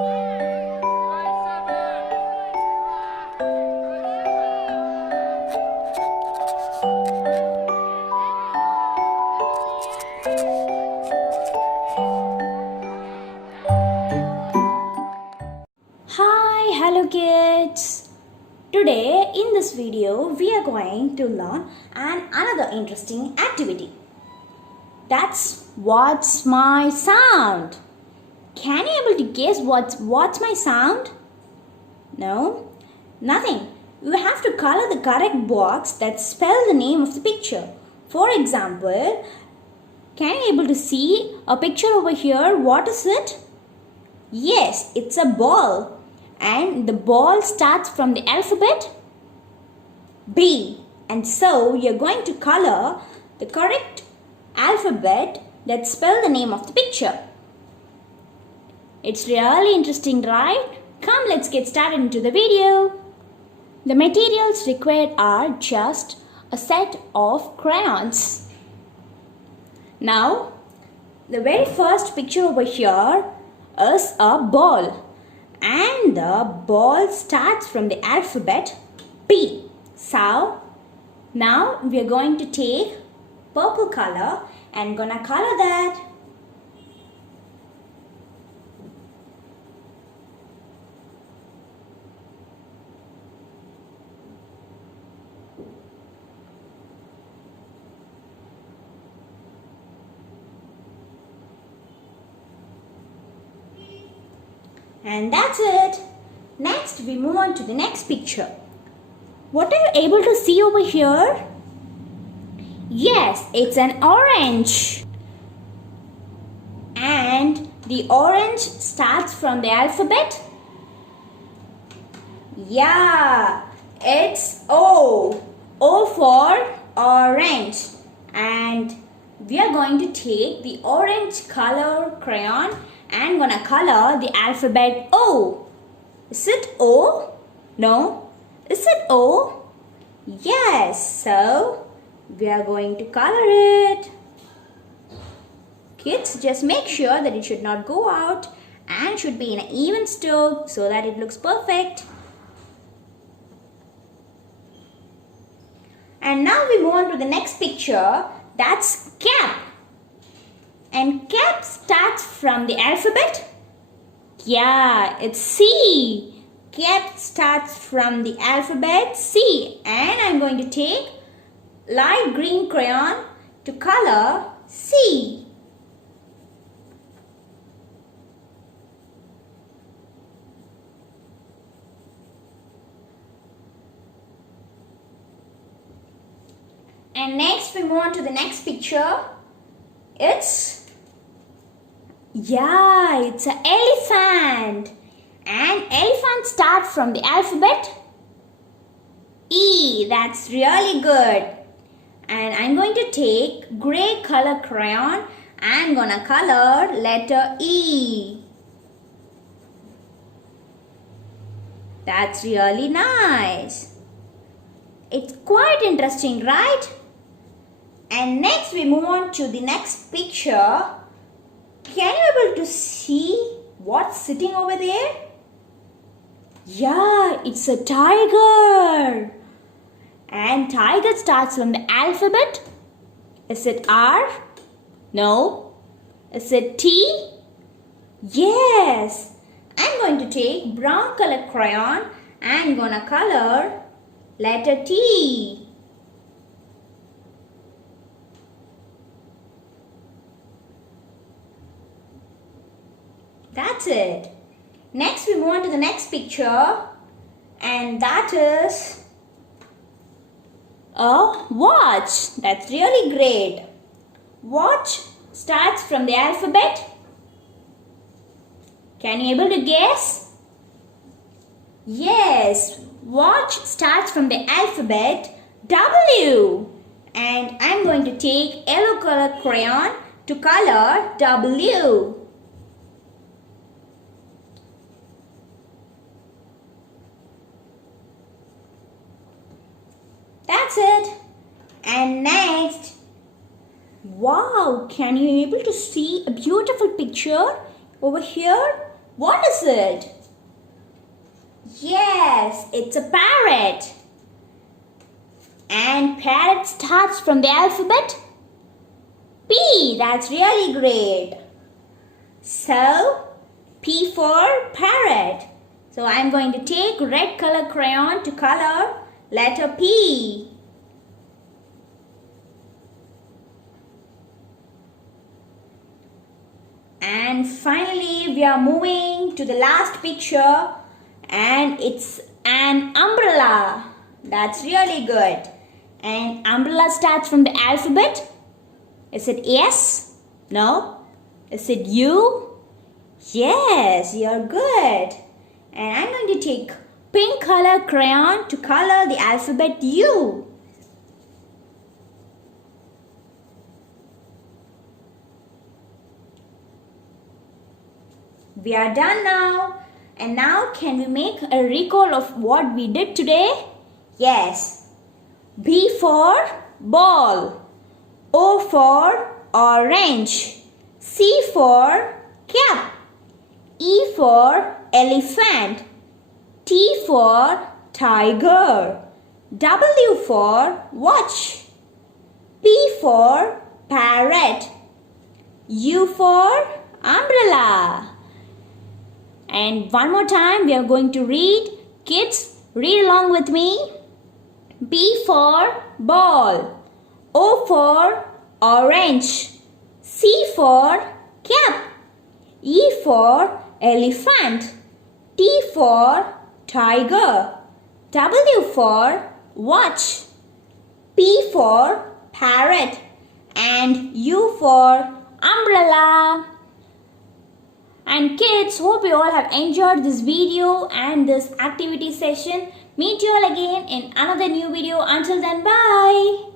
Hi, hello kids. Today in this video we are going to learn another interesting activity. That's what's my sound. Can you able to guess what's my sound? No? Nothing. You have to color the correct box that spells the name of the picture. For example, can you able to see a picture over here? What is it? Yes, it's a ball. And the ball starts from the alphabet B. And so you're going to color the correct alphabet that spells the name of the picture. It's really interesting, right? Come, let's get started into the video. The materials required are just a set of crayons. Now, the very first picture over here is a ball. And the ball starts from the alphabet P. So, now we are going to take purple color and gonna color that. And that's it. Next, we move on to the next picture. What are you able to see over here? Yes, it's an orange. And the orange starts from the alphabet? Yeah, it's O. O for orange. And we are going to take the orange color crayon and gonna color the alphabet O. Is it O? No. Is it O? Yes. So we are going to color it. Kids, just make sure that it should not go out and should be in an even stroke so that it looks perfect. And now we move on to the next picture. That's cap. And cap starts from the alphabet? Yeah, it's C. Cap starts from the alphabet C. And I'm going to take light green crayon to color C. And next we move on to the next picture. It's an elephant. And elephant starts from the alphabet E. That's really good. And I'm going to take gray color crayon and gonna color letter E. That's really nice. It's quite interesting, right? And next we move on to the next picture. Can you able to see what's sitting over there? Yeah, it's a tiger. And tiger starts from the alphabet. Is it R? No. Is it T? Yes. I'm going to take brown color crayon and gonna color letter T. That's it. Next we move on to the next picture, and that is a watch. That's really great. Watch starts from the alphabet. Can you able to guess? Yes, watch starts from the alphabet W. And I'm going to take yellow color crayon to color W. That's it. And next, wow, can you able to see a beautiful picture over here? What is it? Yes, it's a parrot. And parrot starts from the alphabet P. That's really great. So, P for parrot. So, I'm going to take red color crayon to color letter P. And finally, we are moving to the last picture, and it's an umbrella. That's really good. And umbrella starts from the alphabet. Is it S? No. Is it U? Yes, you're good. And I'm going to take pink color crayon to color the alphabet U. We are done now. And now can we make a recall of what we did today? Yes. B for ball. O for orange. C for cap. E for elephant. T for tiger. W for watch. P for parrot. U for umbrella. And one more time, we are going to read. Kids, read along with me. B for ball. O for orange. C for cap. E for elephant. T for tiger. W for watch. P for parrot. And U for umbrella. And kids, hope you all have enjoyed this video and this activity session. Meet you all again in another new video. Until then, bye.